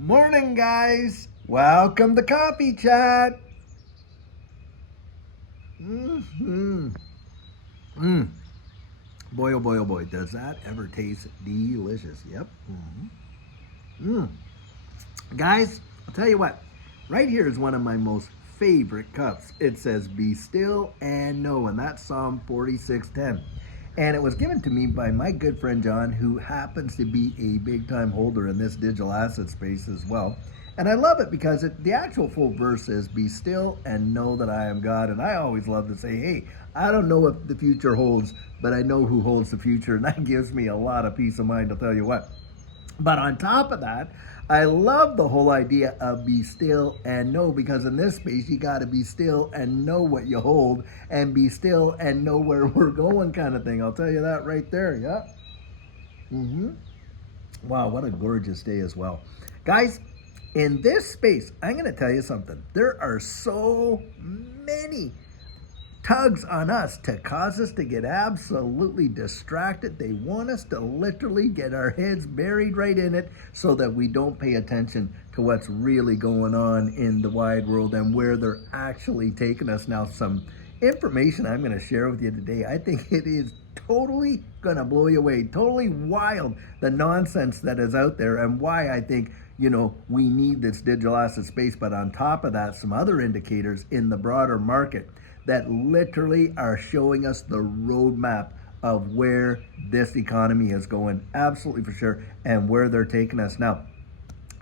Morning, guys. Welcome to Coffee Chat. Mm-hmm. Mm. Boy, oh boy, does that ever taste delicious? Yep. Mm. Guys, I'll tell you what. Right here is one of my most favorite cups. It says, "Be still and know," and that's Psalm 46:10. And it was given to me by my good friend John, who happens to be a big time holder in this digital asset space as well. And I love it because the actual full verse is, "Be still and know that I am God." And I always love to say, hey, I don't know what the future holds, but I know who holds the future. And that gives me a lot of peace of mind, I'll tell you what. But on top of that, I love the whole idea of be still and know, because in this space, you got to be still and know what you hold and be still and know where we're going, kind of thing. I'll tell you that right there. Yeah. Mm-hmm. Wow, what a gorgeous day as well. Guys, in this space, I'm going to tell you something. There are so many tugs on us to cause us to get absolutely distracted. They want us to literally get our heads buried right in it so that we don't pay attention to what's really going on in the wide world and where they're actually taking us. Now, some information I'm going to share with you today, I think it is totally going to blow you away. Totally wild, the nonsense that is out there, and why I think we need this digital asset space. But on top of that, some other indicators in the broader market that literally are showing us the roadmap of where this economy is going, absolutely for sure, and where they're taking us. Now,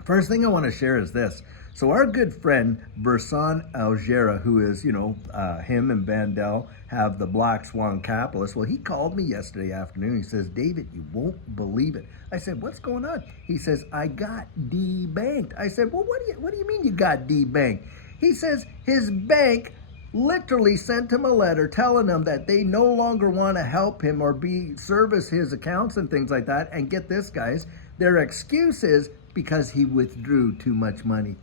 first thing I want to share is this. So our good friend Bursan Algera, who is, him and Vandel have the Black Swan Capitalist. Well, he called me yesterday afternoon. He says, "David, you won't believe it." I said, "What's going on?" He says, "I got debanked." I said, "Well, what do you mean you got debanked?" He says his bank literally sent him a letter telling him that they no longer want to help him or service his accounts and things like that. And get this, guys, their excuse is because he withdrew too much money.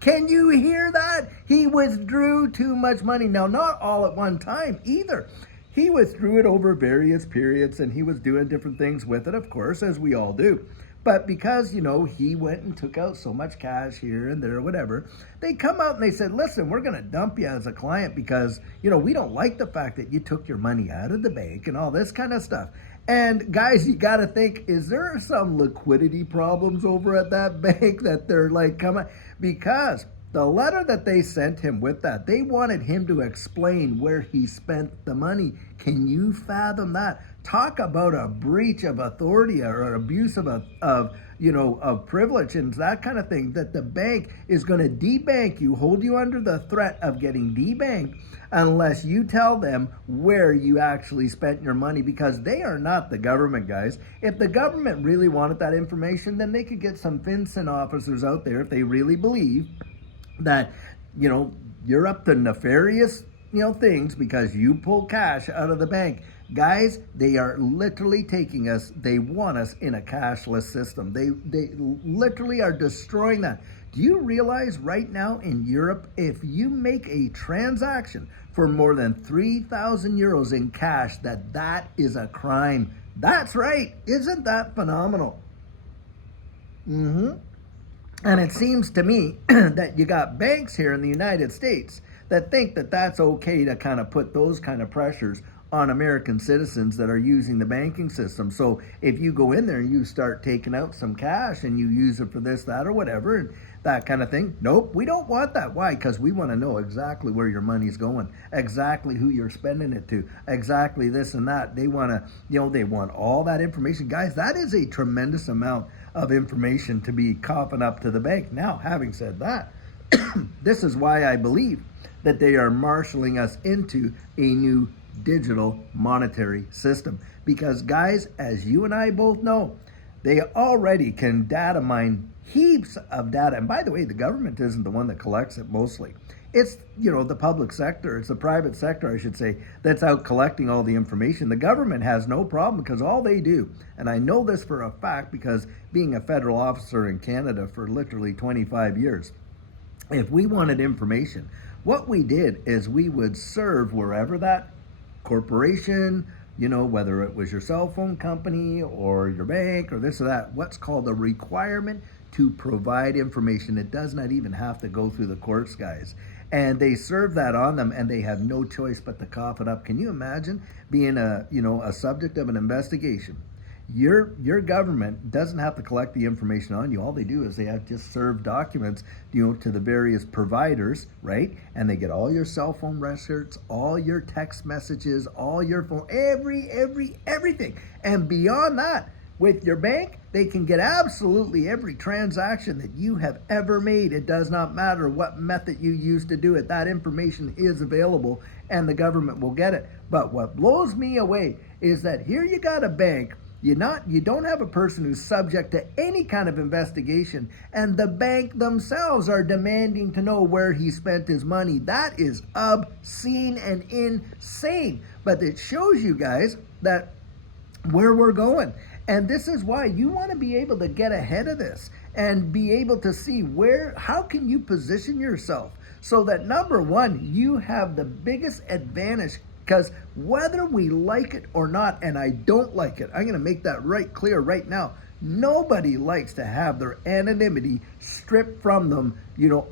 Can you hear that? He withdrew too much money. Now, not all at one time either. He withdrew it over various periods, and he was doing different things with it, of course, as we all do. But because, he went and took out so much cash here and there, or whatever, they come out and they said, "Listen, we're going to dump you as a client because, we don't like the fact that you took your money out of the bank," and all this kind of stuff. And guys, you got to think, is there some liquidity problems over at that bank that they're like coming? Because the letter that they sent him with that, they wanted him to explain where he spent the money. Can you fathom that? Talk about a breach of authority or abuse of privilege and that kind of thing, that the bank is going to debank you, hold you under the threat of getting debanked unless you tell them where you actually spent your money, because they are not the government, guys. If the government really wanted that information, then they could get some FinCEN officers out there, if they really believe that, you're up to nefarious, things because you pull cash out of the bank. Guys, they are literally taking us, they want us in a cashless system. They literally are destroying that. Do you realize right now in Europe, if you make a transaction for more than 3,000 euros in cash, that is a crime? That's right. Isn't that phenomenal? Mm-hmm. And it seems to me that you got banks here in the United States that think that that's okay to kind of put those kind of pressures on American citizens that are using the banking system. So if you go in there and you start taking out some cash and you use it for this, that, or whatever, and that kind of thing, nope, we don't want that. Why? Because we want to know exactly where your money's going, exactly who you're spending it to, exactly this and that. They want to, they want all that information. Guys, that is a tremendous amount of information to be coughing up to the bank. Now, having said that, this is why I believe that they are marshaling us into a new digital monetary system. Because, guys, as you and I both know, they already can data mine heaps of data. And by the way, the government isn't the one that collects it mostly. It's, the public sector, it's the private sector, I should say, that's out collecting all the information. The government has no problem because all they do, and I know this for a fact because being a federal officer in Canada for literally 25 years, if we wanted information, what we did is we would serve wherever that corporation, whether it was your cell phone company or your bank or this or that, what's called a requirement to provide information. It does not even have to go through the courts, guys. And they serve that on them, and they have no choice but to cough it up. Can you imagine being a subject of an investigation? Your government doesn't have to collect the information on you. All they do is they have just serve documents, to the various providers, right? And they get all your cell phone records, all your text messages, all your phone, everything. And beyond that, with your bank, they can get absolutely every transaction that you have ever made. It does not matter what method you use to do it. That information is available, and the government will get it. But what blows me away is that here you got a bank. You don't have a person who's subject to any kind of investigation, and the bank themselves are demanding to know where he spent his money. That is obscene and insane. But it shows you guys that where we're going. And this is why you want to be able to get ahead of this and be able to see how can you position yourself so that, number one, you have the biggest advantage. Because whether we like it or not, and I don't like it, I'm going to make that right clear right now. Nobody likes to have their anonymity stripped from them,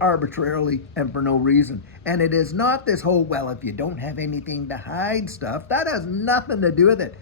arbitrarily and for no reason. And it is not this whole, well, if you don't have anything to hide stuff. That has nothing to do with it.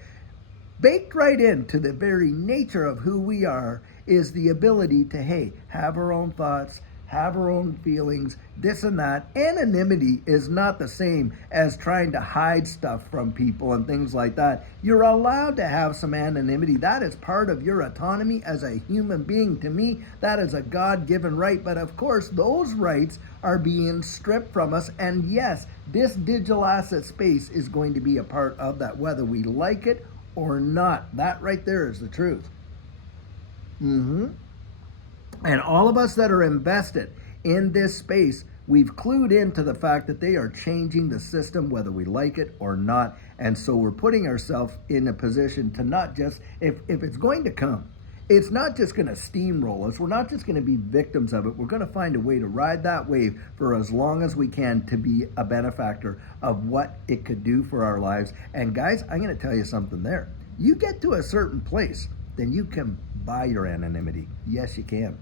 Baked right into the very nature of who we are is the ability to, have our own thoughts, have our own feelings, this and that. Anonymity is not the same as trying to hide stuff from people and things like that. You're allowed to have some anonymity. That is part of your autonomy as a human being. To me, that is a God-given right. But of course, those rights are being stripped from us. And yes, this digital asset space is going to be a part of that, whether we like it or not. That right there is the truth. And all of us that are invested in this space, we've clued into the fact that they are changing the system, whether we like it or not. And so we're putting ourselves in a position to not just, if it's going to come, it's not just going to steamroll us. We're not just going to be victims of it. We're going to find a way to ride that wave for as long as we can to be a benefactor of what it could do for our lives. And guys, I'm going to tell you something there. You get to a certain place, then you can buy your anonymity. Yes, you can.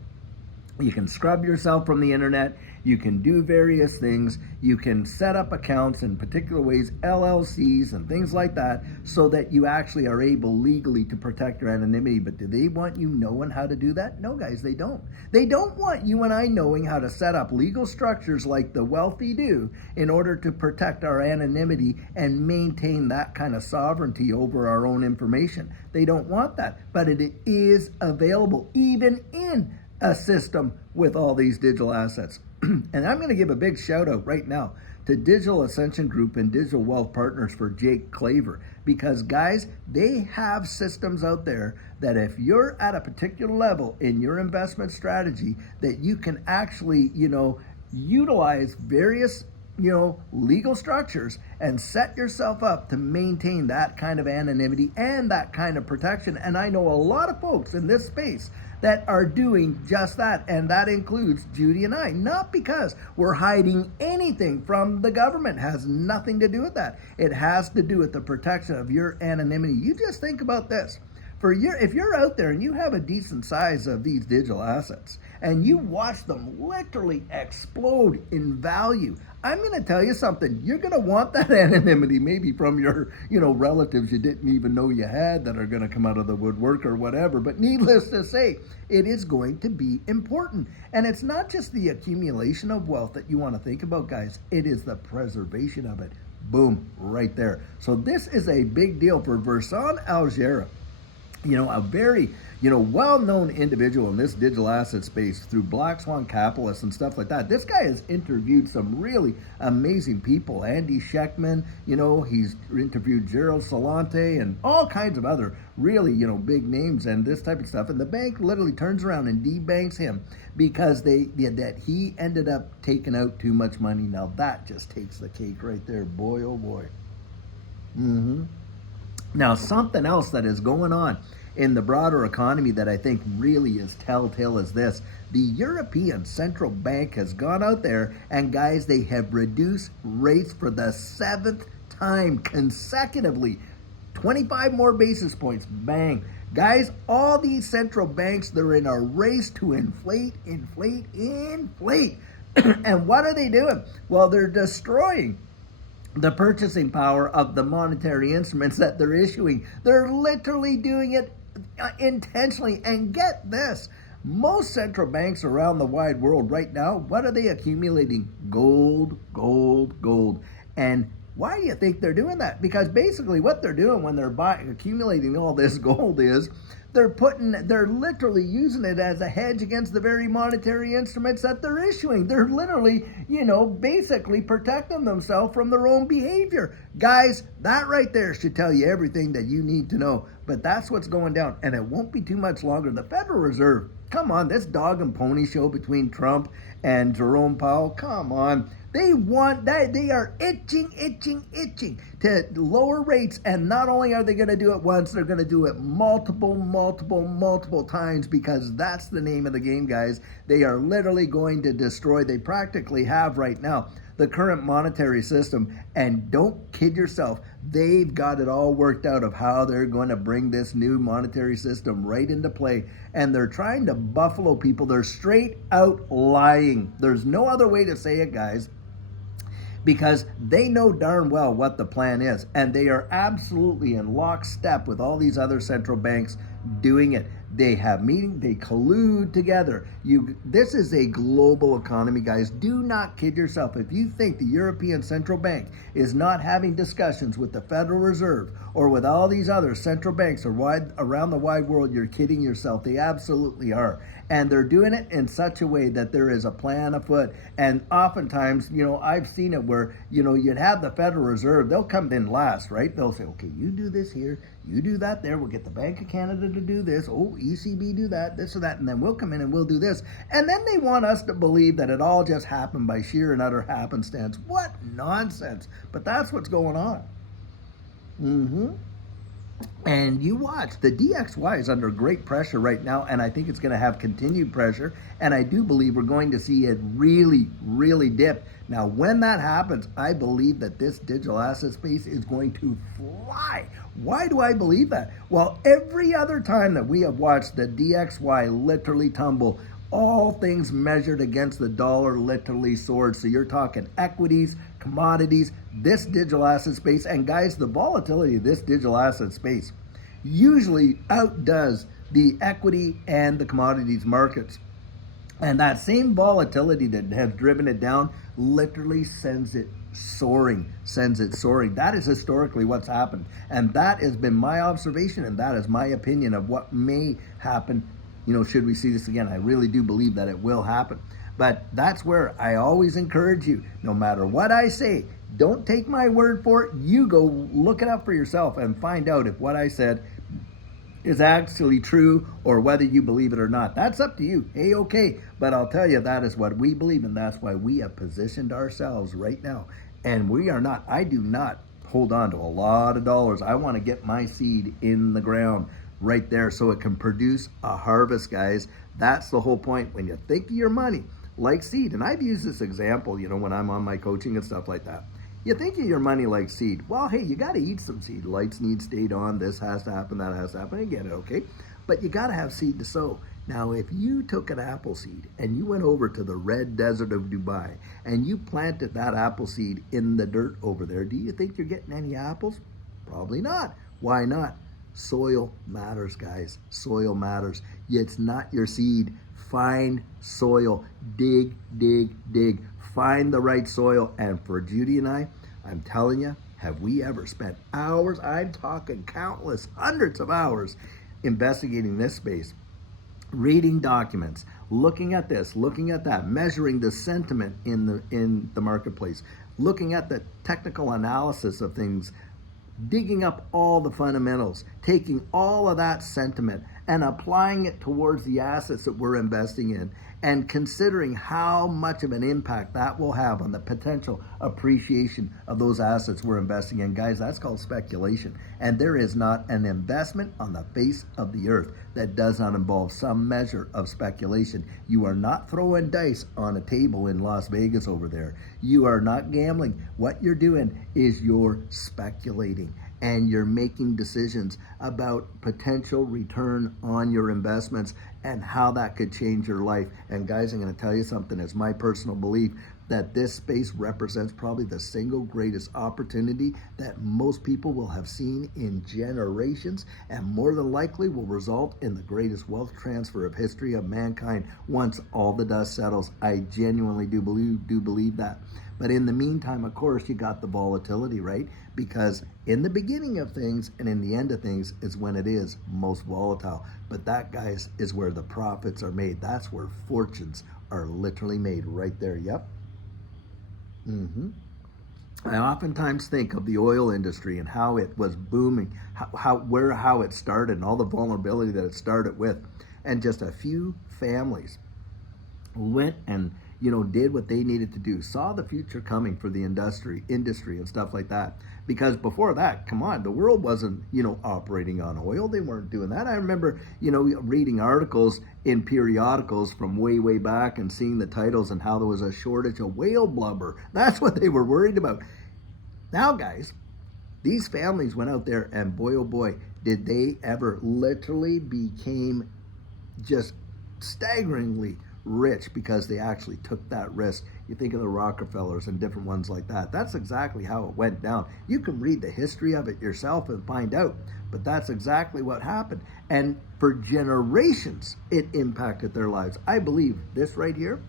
You can scrub yourself from the internet. You can do various things. You can set up accounts in particular ways, LLCs and things like that, so that you actually are able legally to protect your anonymity. But do they want you knowing how to do that? No, guys, they don't. They don't want you and I knowing how to set up legal structures like the wealthy do in order to protect our anonymity and maintain that kind of sovereignty over our own information. They don't want that, but it is available even in a system with all these digital assets. And I'm going to give a big shout out right now to Digital Ascension Group and Digital Wealth Partners for Jake Claver, because guys, they have systems out there that if you're at a particular level in your investment strategy, that you can actually, utilize various legal structures and set yourself up to maintain that kind of anonymity and that kind of protection. And I know a lot of folks in this space that are doing just that, and that includes Judy and I. Not because we're hiding anything from the government. It has nothing to do with that. It has to do with the protection of your anonymity. You just think about this. If you're out there and you have a decent size of these digital assets and you watch them literally explode in value, I'm going to tell you something. You're going to want that anonymity, maybe from your, relatives you didn't even know you had that are going to come out of the woodwork or whatever. But needless to say, it is going to be important. And it's not just the accumulation of wealth that you want to think about, guys. It is the preservation of it. Boom, right there. So this is a big deal for Versan Algera. A very, well-known individual in this digital asset space through Black Swan Capitalists and stuff like that. This guy has interviewed some really amazing people. Andy Sheckman, he's interviewed Gerald Salante and all kinds of other really, big names and this type of stuff. And the bank literally turns around and debanks him because that he ended up taking out too much money. Now that just takes the cake right there. Boy, oh boy. Now, something else that is going on in the broader economy that I think really is telltale is this. The European Central Bank has gone out there and, guys, they have reduced rates for the 7th time consecutively. 25 more basis points, bang. Guys, all these central banks, they're in a race to inflate. And what are they doing? Well, they're destroying the purchasing power of the monetary instruments that they're issuing. They're literally doing it intentionally. And get this, most central banks around the wide world right now, what are they accumulating? Gold. And why do you think they're doing that? Because basically what they're doing when they're accumulating all this gold is they're literally using it as a hedge against the very monetary instruments that they're issuing. They're literally, basically protecting themselves from their own behavior. Guys, that right there should tell you everything that you need to know. But that's what's going down, and it won't be too much longer. The Federal Reserve, come on, this dog and pony show between Trump and Jerome Powell, come on. They want that. They are itching to lower rates. And not only are they going to do it once, they're going to do it multiple times, because that's the name of the game, guys. They are literally going to destroy, they practically have right now, the current monetary system. And don't kid yourself, they've got it all worked out of how they're going to bring this new monetary system right into play. And they're trying to buffalo people. They're straight out lying. There's no other way to say it, guys, because they know darn well what the plan is, and they are absolutely in lockstep with all these other central banks doing it. They have meetings, they collude together. This is a global economy, guys. Do not kid yourself. If you think the European Central Bank is not having discussions with the Federal Reserve or with all these other central banks around the wide world, you're kidding yourself. They absolutely are. And they're doing it in such a way that there is a plan afoot. And oftentimes, I've seen it where, you'd have the Federal Reserve, they'll come in last, right? They'll say, okay, you do this here, you do that there, we'll get the Bank of Canada to do this, ECB do that, this or that, and then we'll come in and we'll do this. And then they want us to believe that it all just happened by sheer and utter happenstance. What nonsense. But that's what's going on. And you watch, the DXY is under great pressure right now, and I think it's going to have continued pressure, and I do believe we're going to see it really dip. Now, when that happens, I believe that this digital asset space is going to fly. Why do I believe that? Well, every other time that we have watched the DXY literally tumble, all things measured against the dollar literally soared. So you're talking equities, commodities, this digital asset space. And guys, the volatility of this digital asset space usually outdoes the equity and the commodities markets. And that same volatility that has driven it down literally sends it soaring. That is historically what's happened. And that has been my observation, and that is my opinion of what may happen. Should we see this again? I really do believe that it will happen. But that's where I always encourage you, no matter what I say, don't take my word for it. You go look it up for yourself and find out if what I said is actually true or whether you believe it or not. That's up to you. Hey, okay. But I'll tell you, that is what we believe, and that's why we have positioned ourselves right now. And I do not hold on to a lot of dollars. I want to get my seed in the ground right there so it can produce a harvest, guys. That's the whole point. When you think of your money like seed, and I've used this example, when I'm on my coaching and stuff like that. You think of your money like seed. Well, hey, you got to eat some seed. Lights need stayed on. This has to happen. That has to happen. I get it, okay? But you got to have seed to sow. Now, if you took an apple seed and you went over to the red desert of Dubai and you planted that apple seed in the dirt over there, do you think you're getting any apples? Probably not. Why not? Soil matters, guys. Soil matters. It's not your seed. Find soil. Dig. Find the right soil. And for Judy and I'm telling you, have we ever spent hours, I'm talking countless, hundreds of hours, investigating this space, reading documents, looking at this, looking at that, measuring the sentiment in the marketplace, looking at the technical analysis of things, digging up all the fundamentals, taking all of that sentiment and applying it towards the assets that we're investing in, and considering how much of an impact that will have on the potential appreciation of those assets we're investing in. Guys, that's called speculation. And there is not an investment on the face of the earth that does not involve some measure of speculation. You are not throwing dice on a table in Las Vegas over there. You are not gambling. What you're doing is you're speculating. and you're making decisions about potential return on your investments and how that could change your life. And guys, I'm going to tell you something. It's my personal belief that this space represents probably the single greatest opportunity that most people will have seen in generations, and more than likely will result in the greatest wealth transfer of history of mankind once all the dust settles. I genuinely do believe that. But in the meantime, of course, you got the volatility, right? Because in the beginning of things and in the end of things is when it is most volatile. But that, guys, is where the profits are made. That's where fortunes are literally made, right there. Yep. I oftentimes think of the oil industry and how it was booming, how it started, and all the vulnerability that it started with, and just a few families went and did what they needed to do, saw the future coming for the industry and stuff like that. Because before that, come on, the world wasn't operating on oil. They weren't doing that. I remember reading articles in periodicals from way back and seeing the titles and how there was a shortage of whale blubber. That's what they were worried about. Now, guys, these families went out there, and boy oh boy, did they ever literally became just staggeringly rich because they actually took that risk. You think of the Rockefellers and different ones like that. That's exactly how it went down. You can read the history of it yourself and find out, but that's exactly what happened. And for generations, it impacted their lives. I believe this right here,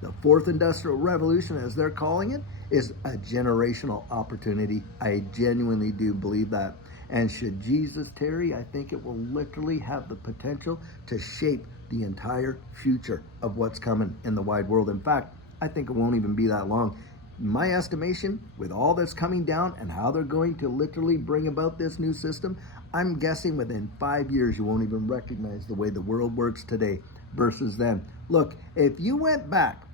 the fourth industrial revolution, as they're calling it, is a generational opportunity. I genuinely do believe that. And should Jesus tarry, I think it will literally have the potential to shape the entire future of what's coming in the wide world. In fact, I think it won't even be that long. My estimation, with all that's coming down and how they're going to literally bring about this new system, I'm guessing within 5 years you won't even recognize the way the world works today versus then. Look, if you went back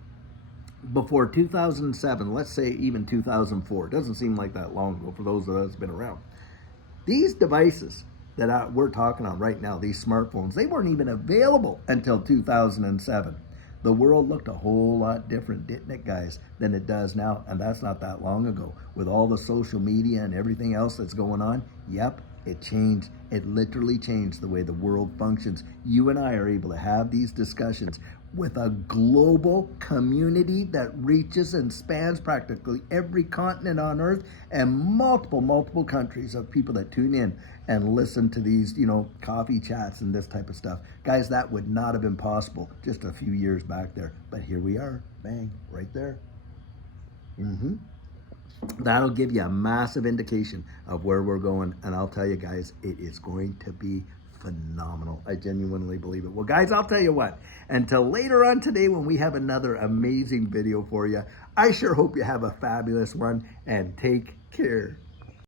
before 2007, let's say even 2004, it doesn't seem like that long ago for those of us that's been around. These devices that we're talking on right now, these smartphones, they weren't even available until 2007. The world looked a whole lot different, didn't it, guys, than it does now. And that's not that long ago. With all the social media and everything else that's going on, yep, it changed. It literally changed the way the world functions. You and I are able to have these discussions with a global community that reaches and spans practically every continent on earth, and multiple countries of people that tune in and listen to these, coffee chats and this type of stuff. Guys, that would not have been possible just a few years back there. But here we are, bang, right there. That'll give you a massive indication of where we're going. And I'll tell you guys, it is going to be phenomenal. I genuinely believe it. Well, guys, I'll tell you what, until later on today when we have another amazing video for you, I sure hope you have a fabulous one and take care.